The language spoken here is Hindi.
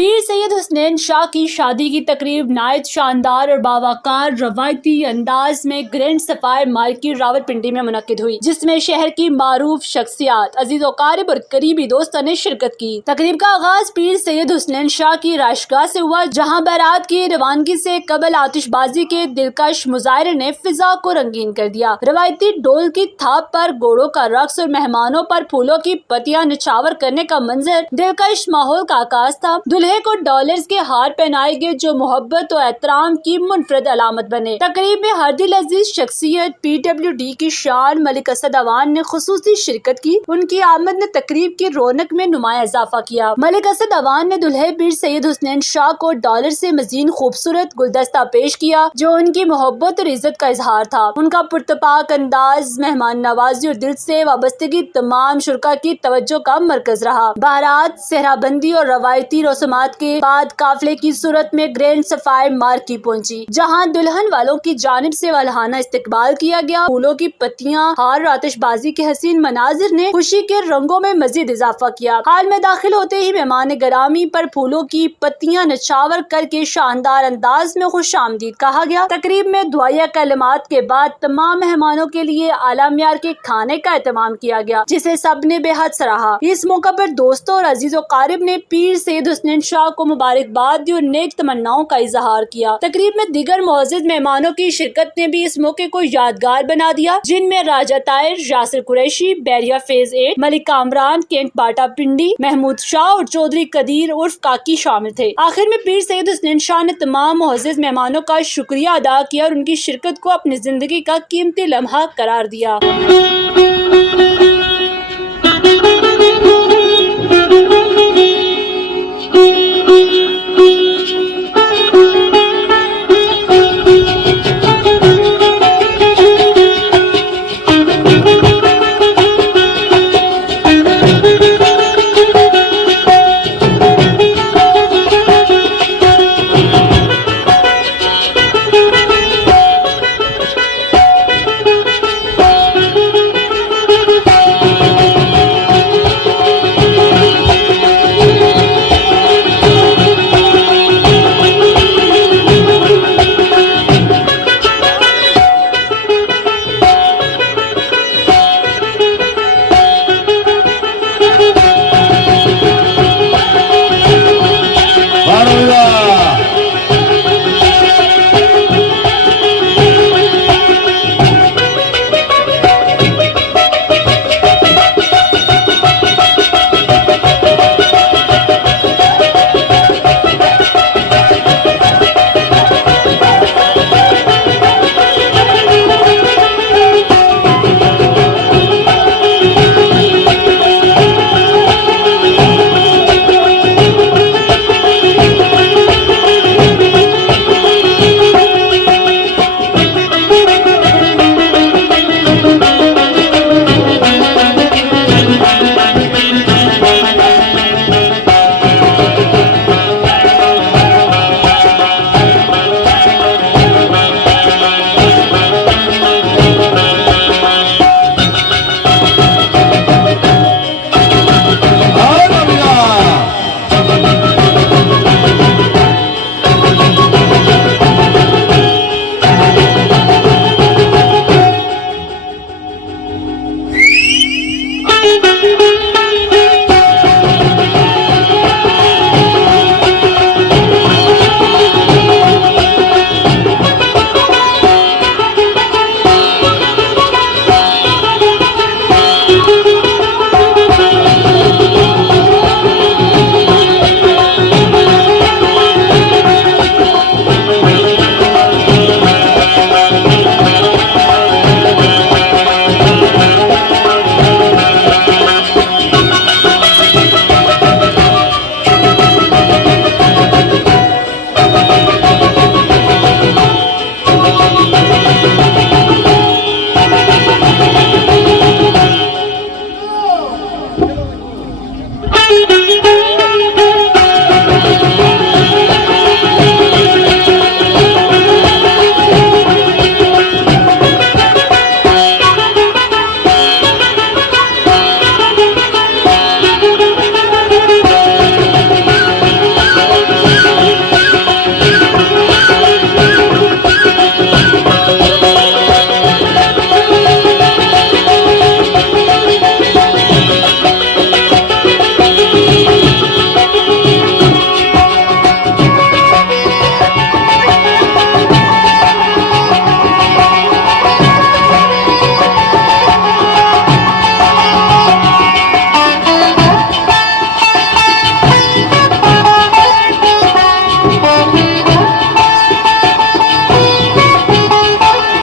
पीर सैयद हुसनैन शाह की शादी की तकरीब नायत शानदार और बावकार रवायती अंदाज में ग्रैंड सफायर मार्केट रावलपिंडी में मुनक्किद हुई, जिसमें शहर की मारूफ शख्सियात, अजीज़ो कारिब और करीबी दोस्तों ने शिरकत की। तकरीब का आगाज पीर सैयद हुसनैन शाह की राशगाह से हुआ, जहां बारात की रवानगी से कबल आतिशबाजी के दिलकश मुजाहरे ने फिजा को रंगीन कर दिया। रवायती डोल की थाप पर घोड़ों का रक्स और मेहमानों पर फूलों की पत्तियां निछावर करने का मंजर दिलकश माहौल का आगाज था। दूल्हे को डॉलर्स के हार पहनाए गए, जो मोहब्बत और एहतराम की मुनफरद अलामत बने। तकरीब में हर दिल अजीज शख्सियत PWD की शान मलिक असद अवान ने खुसूसी शिरकत की। उनकी आमद ने तकरीब की रौनक में नुमाया इजाफा किया। मलिक असद अवान ने दुल्हे पीर सैयद हुसनैन शाह को डॉलर से मजीद खूबसूरत गुलदस्ता पेश किया, जो उनकी मोहब्बत और इज्जत का इजहार था। उनका पुरतपाक अंदाज, मेहमान नवाजी और दिल से वाबस्तगी तमाम शुरका की तवज्जो का मरकज रहा। बारात, सेहराबंदी और रवायती रस्मात के बाद काफिले की सूरत में ग्रैंड सफायर मार्केट पहुंची, जहां दुल्हन वालों की जानिब से वालहाना इस्तकबाल किया गया। फूलों की पत्तियां, हार और आतिशबाजी के हसीन मनाजिर ने खुशी के रंगों में मजीद इजाफा किया। हाल में दाखिल होते ही मेहमान गरामी पर फूलों की पत्तियां निछावर करके शानदार अंदाज में खुश आमदीद कहा गया। तकरीब में दुआया कलमात के बाद तमाम मेहमानों के लिए आला मियार के खाने का एहतमाम किया गया, जिसे सबने बेहद सराहा। इस मौका पर दोस्तों और अजीजो कारिब ने पीर सैयद हुसनैन शाह को मुबारकबाद दी और नेक तमन्नाओं का इजहार किया। तकरीब में दीगर मोअज़्ज़िज़ मेहमानों की शिरकत ने भी इस मौके को यादगार बना दिया, जिनमें राजा ताहिर, यासिर कुरैशी, बैरिया फेज 8, मलिक कामरान, केंट बाटा पिंडी, महमूद शाह और चौधरी कदीर उर्फ काकी शामिल थे। आखिर में पीर सैयद हुसनैन शाह ने तमाम मोअज़्ज़िज़ मेहमानों का शुक्रिया अदा किया और उनकी शिरकत को अपनी जिंदगी का कीमती लम्हा करार दिया।